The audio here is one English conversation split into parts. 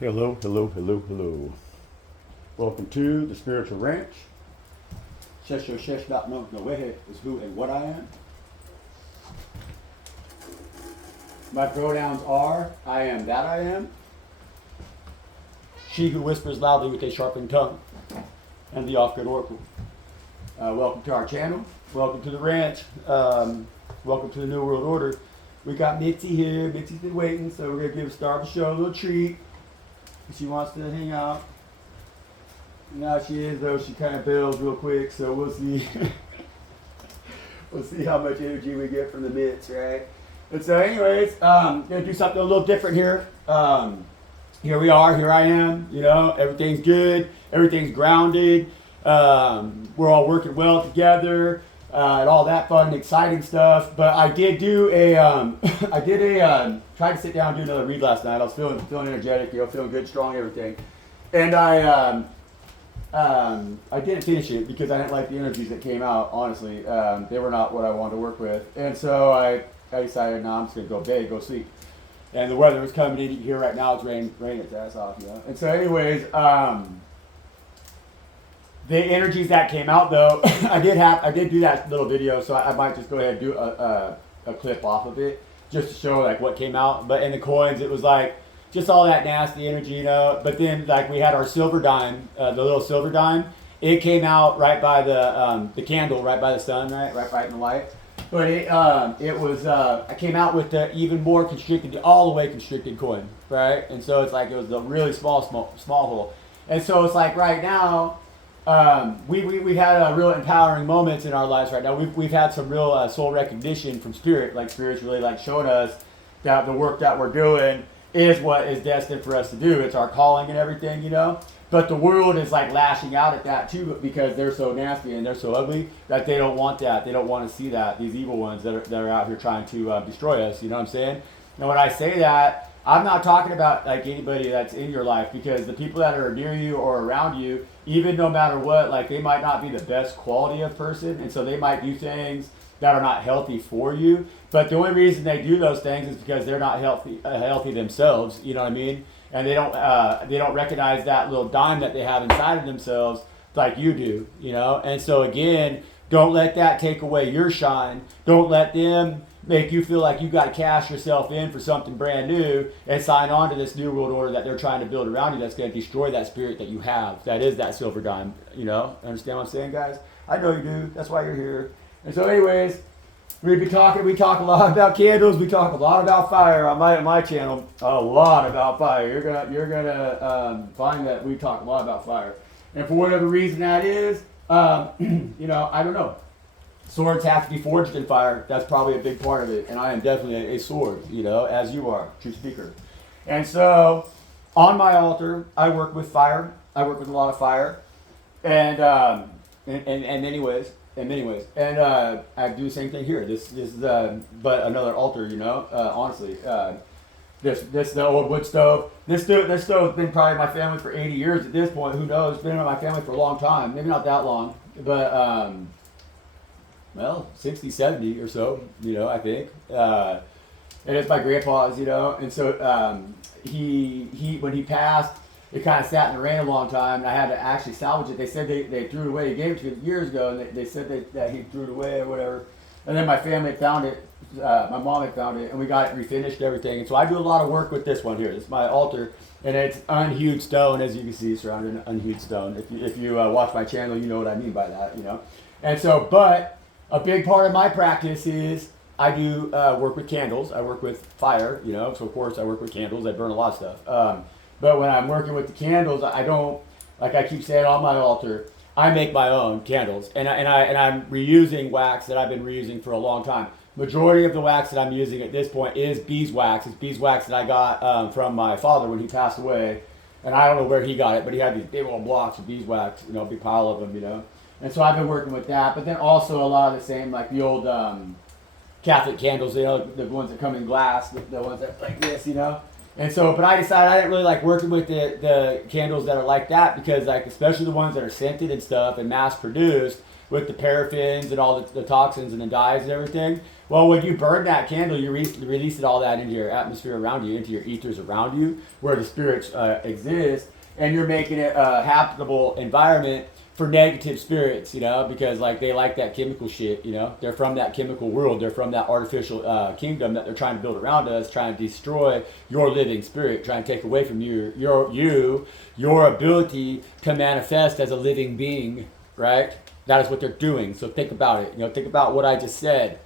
Hello, hello, hello, hello. Welcome to the Spiritual Ranch. Shesh dot no way is who and what I am. My pronouns are I am that I am. She who whispers loudly with a sharpened tongue. And the off-grid oracle. Welcome to our channel. Welcome to the ranch. Welcome to the New World Order. We got Mitzi here. Mitzi's been waiting, so we're gonna start the show a little treat. She wants to hang out. Now she is, though. She kind of builds real quick, so we'll see. We'll see how much energy we get from the mitts, right? And so, anyways, gonna do something a little different here. Here we are. Here I am. You know, everything's good. Everything's grounded. We're all working well together. And all that fun and exciting stuff. But I did do a, tried to sit down and do another read last night. I was feeling energetic, you know, feeling good, strong, everything. And I didn't finish it because I didn't like the energies that came out, honestly. They were not what I wanted to work with. And so I decided, no, I'm just going to go to bed, go sleep. And the weather was coming in here right now. It's raining its ass off, you know. And so anyways, the energies that came out, though, I did do that little video, so I might just go ahead and do a clip off of it, just to show like what came out. But in the coins, it was like just all that nasty energy, you know. But then like we had our silver dime, the little silver dime. It came out right by the candle, right by the sun, right in the light. But I came out with the even more constricted, all the way constricted coin, right? And so it's like it was a really small hole. And so it's like right now. We've had real empowering moments in our lives right now. We've had some real soul recognition from Spirit, like Spirit's really like showing us that the work that we're doing is what is destined for us to do. It's our calling and everything, you know. But the world is like lashing out at that too, because they're so nasty and they're so ugly that they don't want that. They don't want to see that. These evil ones that are out here trying to destroy us. You know what I'm saying? And when I say that, I'm not talking about like anybody that's in your life, because the people that are near you or around you, even no matter what, like they might not be the best quality of person, and so they might do things that are not healthy for you. But the only reason they do those things is because they're not healthy themselves. You know what I mean? And they don't recognize that little dime that they have inside of themselves like you do. You know? And so again, don't let that take away your shine. Don't let them make you feel like you got to cash yourself in for something brand new and sign on to this new world order that they're trying to build around you that's going to destroy that spirit that you have. That is that silver dime, you know? Understand what I'm saying, guys? I know you do. That's why you're here. And so anyways, we talk a lot about candles. We talk a lot about fire on my channel. A lot about fire. You're gonna find that we talk a lot about fire. And for whatever reason that is, you know, I don't know. Swords have to be forged in fire. That's probably a big part of it. And I am definitely a sword, you know, as you are, true speaker. And so, on my altar, I work with fire. I work with a lot of fire. And in many ways. And I do the same thing here. This is but another altar, you know, honestly. This the old wood stove. This stove's been probably in my family for 80 years at this point. Who knows? It's been in my family for a long time. Maybe not that long. But, well, 60, 70 or so, you know, I think. And it's my grandpa's, you know. And so he when he passed, it kind of sat in the rain a long time, and I had to actually salvage it. They said they threw it away. They gave it to me years ago, and they said that he threw it away or whatever. And then my family found it. My mom had found it, and we got it refinished and everything. And so I do a lot of work with this one here. This is my altar, and it's unhewed stone, as you can see, surrounded in unhewed stone. If you watch my channel, you know what I mean by that, you know. And so, but a big part of my practice is I do work with candles. I work with fire, you know. So of course I work with candles. I burn a lot of stuff. But when I'm working with the candles, I don't, like I keep saying on my altar, I make my own candles, and I'm reusing wax that I've been reusing for a long time. Majority of the wax that I'm using at this point is beeswax. It's beeswax that I got from my father when he passed away, and I don't know where he got it, but he had these big old blocks of beeswax, you know, a big pile of them, you know. And so I've been working with that, but then also a lot of the same, like the old Catholic candles, you know, the ones that come in glass, the ones that like this, you know. And so, but I decided I didn't really like working with the candles that are like that, because like, especially the ones that are scented and stuff and mass produced, with the paraffins and all the toxins and the dyes and everything. Well, when you burn that candle, you release all that into your atmosphere around you, into your ethers around you, where the spirits exist, and you're making it a habitable environment for negative spirits, you know, because like they like that chemical shit, you know. They're from that chemical world. They're from that artificial kingdom that they're trying to build around us, trying to destroy your living spirit, trying to take away from you your ability to manifest as a living being, right? That is what they're doing. So think about it. You know, think about what I just said.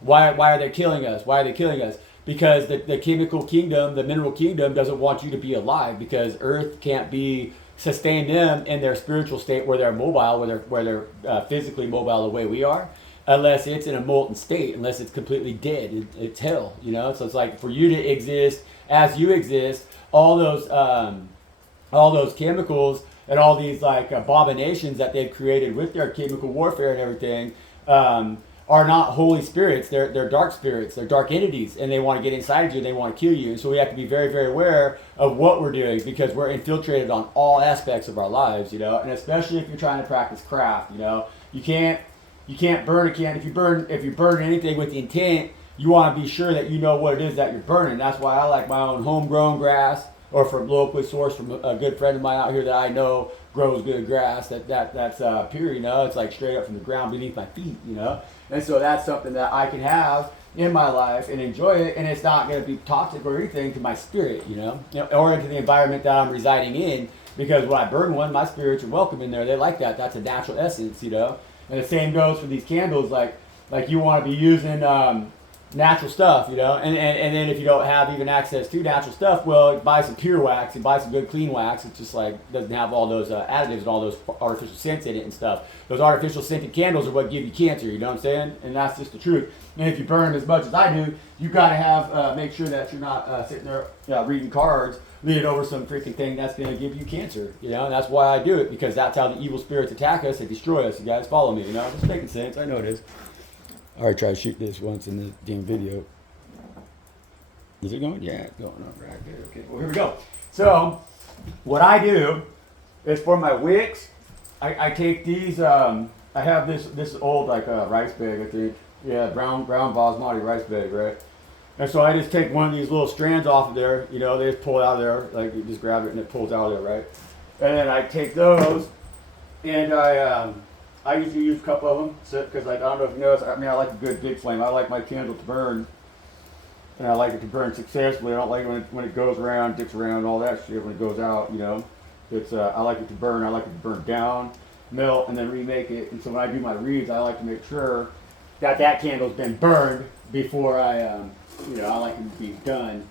Why are they killing us? Why are they killing us? Because the chemical kingdom, the mineral kingdom, doesn't want you to be alive, because Earth can't be sustain them in their spiritual state where they're mobile, where they're physically mobile the way we are, unless it's in a molten state, unless it's completely dead. It's hell, you know. So it's like for you to exist as you exist, all those chemicals and all these like abominations that they've created with their chemical warfare and everything. Are not holy spirits. They're dark spirits. They're dark entities, and they want to get inside of you. They want to kill you. And so we have to be very, very aware of what we're doing, because we're infiltrated on all aspects of our lives, you know. And especially if you're trying to practice craft, you know, you can't burn a can. If you burn anything with the intent, you want to be sure that you know what it is that you're burning. That's why I like my own homegrown grass, or from locally sourced from a good friend of mine out here that I know grows good grass. That's pure, you know. It's like straight up from the ground beneath my feet, you know. And so that's something that I can have in my life and enjoy it, and it's not going to be toxic or anything to my spirit, you know, or into the environment that I'm residing in. Because when I burn one, my spirits are welcome in there. They like that. That's a natural essence, you know. And the same goes for these candles. Like you want to be using natural stuff, you know. And then if you don't have even access to natural stuff, well, buy some pure wax and buy some good clean wax. It's just like doesn't have all those additives and all those artificial scents in it and stuff. Those artificial scented candles are what give you cancer, you know what I'm saying? And that's just the truth. And if you burn as much as I do, you got to have make sure that you're not sitting there reading cards, reading over some freaking thing that's going to give you cancer, you know. And that's why I do it, because that's how the evil spirits attack us and destroy us. You guys follow me, you know. It's making sense. I know it is. I already tried to shoot this once in the damn video. Is it going? Yeah, it's going on right there. Okay, well, here we go. So, what I do is for my wicks, I take these, I have this old, like, rice bag, I think. Yeah, brown basmati rice bag, right? And so I just take one of these little strands off of there, you know, they just pull it out of there, like, you just grab it and it pulls out of there, right? And then I take those, and I usually use a couple of them, because like, I don't know if you notice, I mean, I like a good big flame. I like my candle to burn, and I like it to burn successfully. I don't like when it goes around, dips around, all that shit when it goes out, you know. It's I like it to burn. I like it to burn down, melt, and then remake it. And so when I do my reads, I like to make sure that candle's been burned before I, you know, I like it to be done,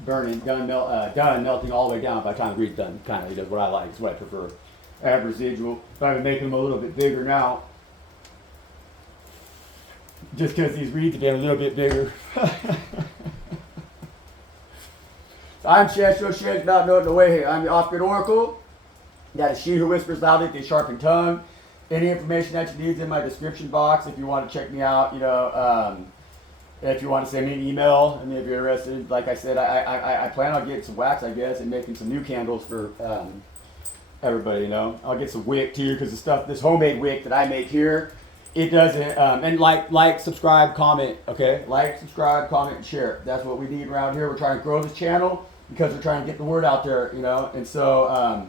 burning, done melting all the way down by the time the read's done. Kind of, that's what I like. It's what I prefer. I have residual, but I've been making them a little bit bigger now, just because these reeds have been a little bit bigger. So I'm Shash, your Shash, about knowing the way here. I'm the Off-Grid Oracle. That is she who whispers loudly with a sharpened tongue. Any information that you need is in my description box if you want to check me out, you know. If you want to send me an email, I mean, if you're interested, like I said, I plan on getting some wax, I guess, and making some new candles for everybody, you know. I'll get some wick too, because the stuff, this homemade wick that I make here, it doesn't, and like, subscribe, comment, okay? Like, subscribe, comment, and share. That's what we need around here. We're trying to grow this channel because we're trying to get the word out there, you know. And so,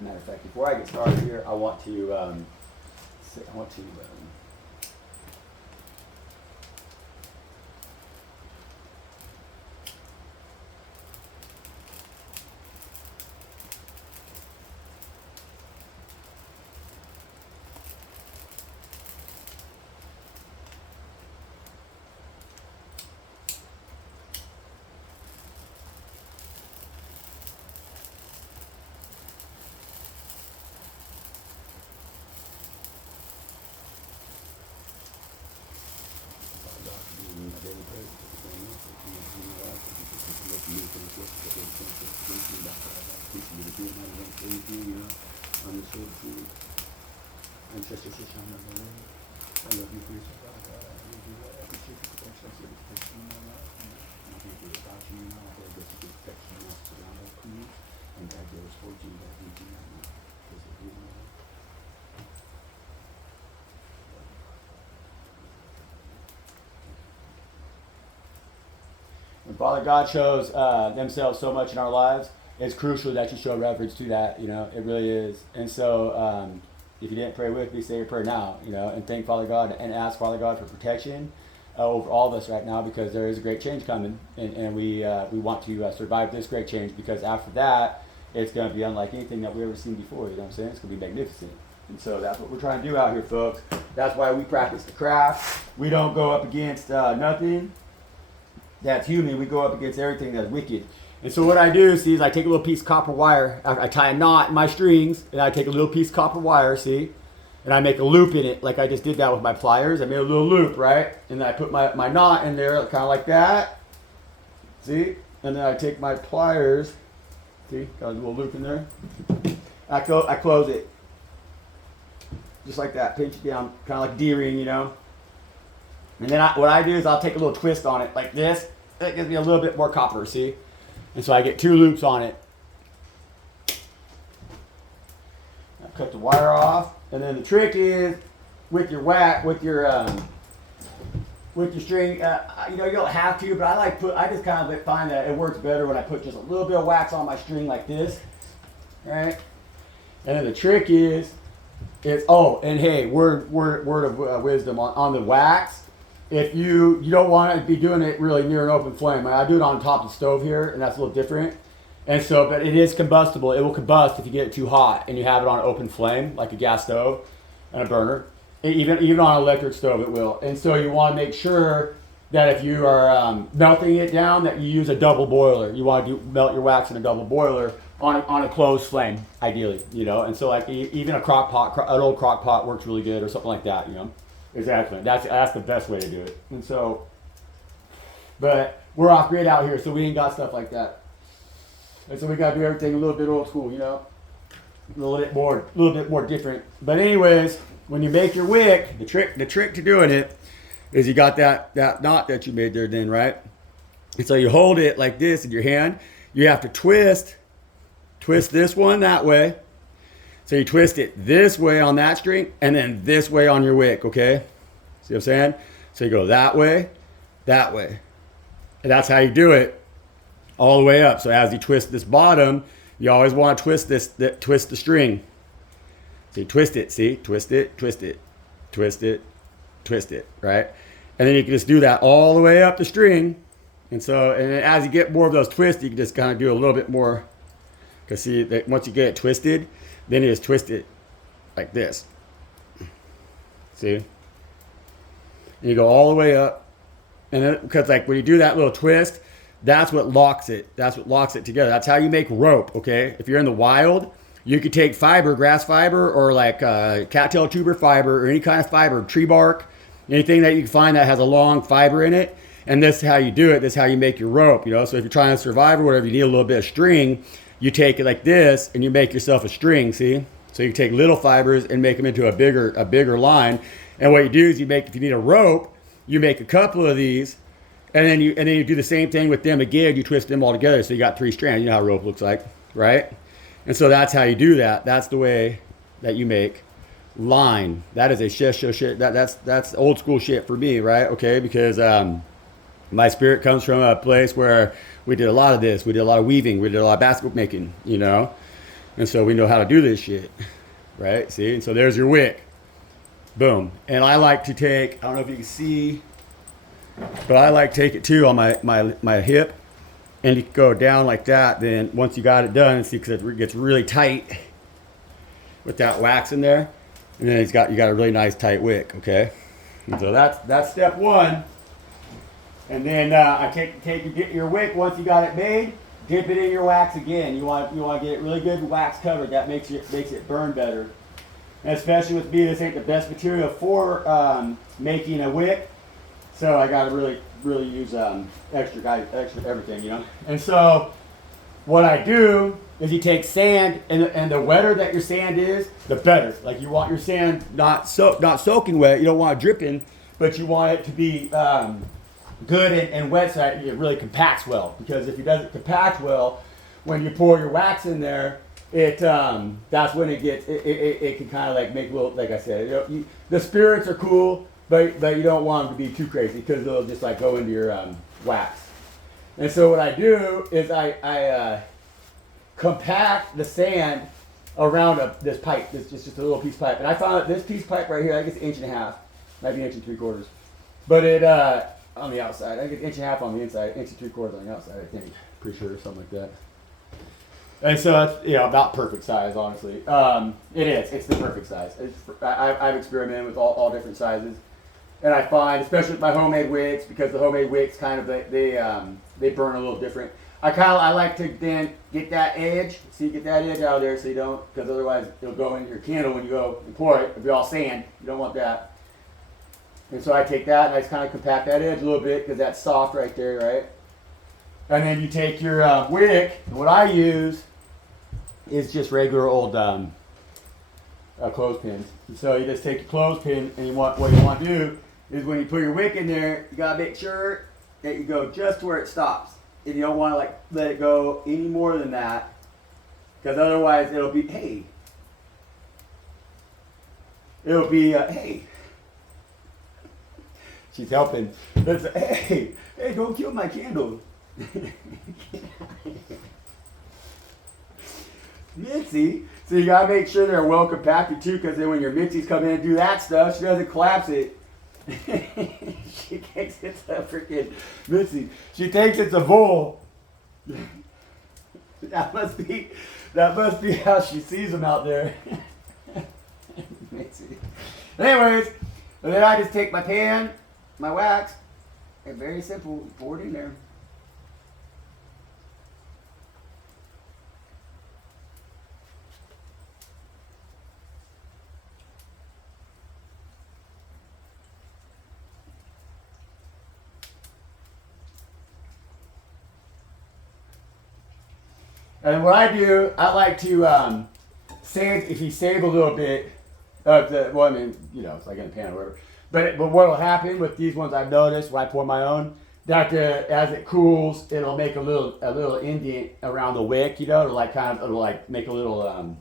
matter of fact, before I get started here, I want to, Father God shows themselves so much in our lives. It's crucial that you show reverence to that, you know, it really is. And so if you didn't pray with me, say your prayer now, you know, and thank Father God and ask Father God for protection over all of us right now, because there is a great change coming, and we want to survive this great change, because after that, it's going to be unlike anything that we've ever seen before, you know what I'm saying? It's going to be magnificent. And so that's what we're trying to do out here, folks. That's why we practice the craft. We don't go up against nothing that's human. We go up against everything that's wicked. And so what I do, see, is I take a little piece of copper wire. I tie a knot in my strings, and I take a little piece of copper wire, see? And I make a loop in it, like I just did that with my pliers. I made a little loop, right? And then I put my knot in there, kind of like that. See? And then I take my pliers. See? Got a little loop in there. I close it. Just like that. Pinch it down, kind of like D-ring, you know? And then what I do is I'll take a little twist on it, like this. That gives me a little bit more copper, see? And so I get 2 loops on it. I cut the wire off. And then the trick is with your string, you know, you don't have to, but I just kind of find that it works better when I put just a little bit of wax on my string like this, right? And then the trick is, and hey, word of wisdom on the wax. If you don't want to be doing it really near an open flame. I do it on top of the stove here, and that's a little different. And so, but it is combustible. It will combust if you get it too hot and you have it on an open flame, like a gas stove and a burner. Even on an electric stove, it will. And so you want to make sure that if you are melting it down, that you use a double boiler. You want to melt your wax in a double boiler on a closed flame, ideally, you know. And so, like, even a crock pot, an old crock pot works really good, or something like that, you know. Exactly. That's the best way to do it. And so, but we're off grid out here, so we ain't got stuff like that. And so we gotta do everything a little bit old school, you know, a little bit more different. But anyways, when you make your wick, the trick to doing it is you got that knot that you made there, then, right? And so you hold it like this in your hand. You have to twist this one that way. So you twist it this way on that string, and then this way on your wick, okay? See what I'm saying? So you go that way, and that's how you do it. All the way up. So as you twist this bottom, you always want to twist the string. So you twist it, see? Twist it, right? And then you can just do that all the way up the string. And so, and then as you get more of those twists, you can just kind of do a little bit more. Because see, once you get it twisted, then you just twist it like this. See? And you go all the way up. And then, because like when you do that little twist, that's what locks it. That's what locks it together. That's how you make rope, okay? If you're in the wild, you could take fiber, grass fiber, or like cattail tuber fiber, or any kind of fiber, tree bark, anything that you can find that has a long fiber in it. And this is how you do it. This is how you make your rope, you know? So if you're trying to survive or whatever, you need a little bit of string. You take it like this, and you make yourself a string, see? So you take little fibers and make them into a bigger line. And what you do is if you need a rope, you make a couple of these, and then you do the same thing with them again. You twist them all together, so you got 3 strands. You know how a rope looks like, right? And so that's how you do that. That's the way that you make line. That is a shit. That's old school shit for me, right? Okay, because my spirit comes from a place where we did a lot of this. We did a lot of weaving. We did a lot of basket making, you know? And so we know how to do this shit, right? See? And so there's your wick. Boom. And I like to take, I don't know if you can see, but I like to take it too on my hip, and you go down like that. Then once you got it done, see, because it gets really tight with that wax in there, and then you got a really nice tight wick, okay? And so that's step 1. And then I get your wick once you got it made, dip it in your wax again. You want to get it really good wax covered. That makes it burn better. And especially with me, this ain't the best material for making a wick. So I got to really use extra everything, you know. And so what I do is you take sand, and the wetter that your sand is, the better. Like you want your sand not soaking wet. You don't want it dripping, but you want it to be good and wet so it really compacts well. Because if it doesn't compact well, when you pour your wax in there, that's when it can kind of like make a little, like I said, you know, the spirits are cool. But you don't want them to be too crazy, because they'll just like go into your wax. And so what I do is I compact the sand around this pipe. This just a little piece of pipe. And I found this piece of pipe right here, I think it's 1.5 inches, might be 1 3/4. But it on the outside, I think it's 1.5 inches on the inside, 1 3/4 on the outside, I think. Pretty sure, something like that. And so that's about perfect size, honestly. It is. It's the perfect size. I've experimented with all different sizes, and I find, especially with my homemade wicks, because the homemade wicks kind of they burn a little different. I like to then get that edge. So you get that edge out of there, so you don't, because otherwise it'll go into your candle when you go and pour it. It'll be all sand. You don't want that. And so I take that and I just kind of compact that edge a little bit because that's soft right there, right? And then you take your wick. What I use is just regular old clothespins. So you just take your clothespin, and what you want to do is when you put your wick in there, you gotta make sure that you go just where it stops, and you don't want to let it go any more than that, because otherwise it'll be hey. She's helping. It's hey, don't kill my candle. Mitzi. So you gotta make sure they're well compacted too, because then when your Mitzi's come in and do that stuff, she doesn't collapse it. She thinks it's a freaking Mitzi. She thinks it's a bull. That must be how she sees them out there. Mitzi. Anyways, and then I just take my pan, my wax, and very simple, pour it in there. And what I do, I like to save, if you save a little bit of the, well, I mean, it's like in a pan or whatever. But what will happen with these ones I've noticed when I pour my own, that as it cools, it'll make a little indent around the wick, to make a little,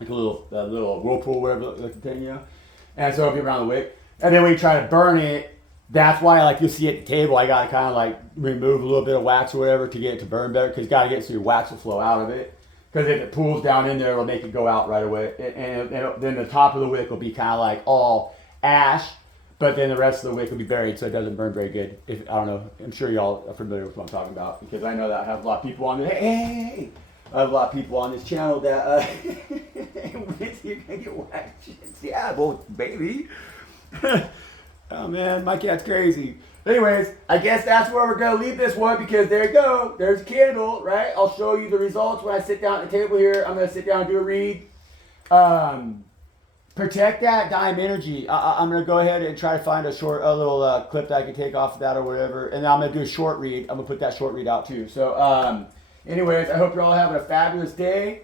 little whirlpool, whatever, like the thing, And so it'll be around the wick. And then when you try to burn it, that's why, you'll see at the table, I gotta kind of remove a little bit of wax or whatever to get it to burn better, because you gotta get it so your wax will flow out of it. Because if it pools down in there, it'll make it go out right away. And then the top of the wick will be kind of all ash, but then the rest of the wick will be buried, so it doesn't burn very good. I don't know, I'm sure y'all are familiar with what I'm talking about, because I know that I have a lot of people on this. Hey! I have a lot of people on this channel that, you're gonna get waxed. Yeah, well, baby. Oh man, my cat's crazy. Anyways, I guess that's where we're going to leave this one, because there you go. There's a candle, right? I'll show you the results when I sit down at the table here. I'm going to sit down and do a read. Protect that dime energy. I'm going to go ahead and try to find a little clip that I can take off of that or whatever. And then I'm going to do a short read. I'm going to put that short read out too. So anyways, I hope you're all having a fabulous day.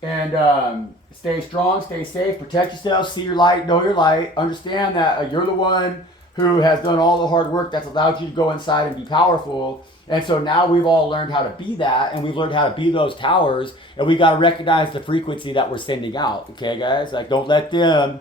And stay strong, stay safe, protect yourself, see your light, know your light. Understand that you're the one who has done all the hard work that's allowed you to go inside and be powerful. And so now we've all learned how to be that, and we've learned how to be those towers, and we got to recognize the frequency that we're sending out. Okay, guys? Don't let them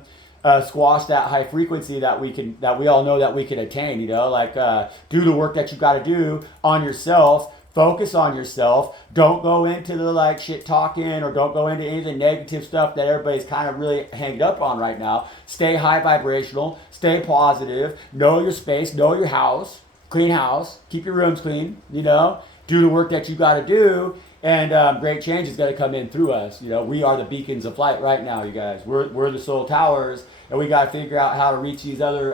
squash that high frequency that we all know that we can attain. Do the work that you got to do on yourself. Focus on yourself. Don't go into the shit talking, or don't go into any of the negative stuff that everybody's kind of really hanged up on right now. Stay high vibrational. Stay positive. Know your space. Know your house. Clean house. Keep your rooms clean. Do the work that you got to do, and great change is going to come in through us. We are the beacons of light right now, you guys. We're the soul towers, and we got to figure out how to reach these other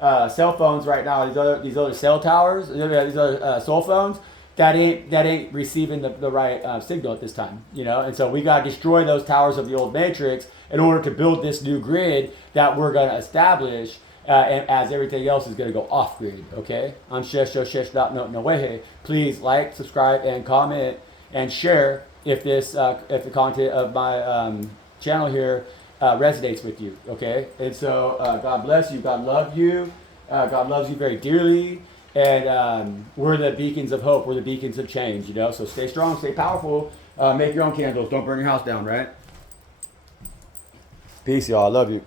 cell phones right now. These other cell towers. These other soul phones. That ain't receiving the right signal at this time, And so we got to destroy those towers of the old matrix in order to build this new grid that we're going to establish, and as everything else is going to go off grid, okay? I'm Shesh. Please like, subscribe, and comment, and share if the content of my channel here resonates with you, okay? And so God bless you. God love you. God loves you very dearly. And we're the beacons of hope. We're the beacons of change, So stay strong, stay powerful. Make your own candles. Don't burn your house down, right? Peace, y'all. I love you.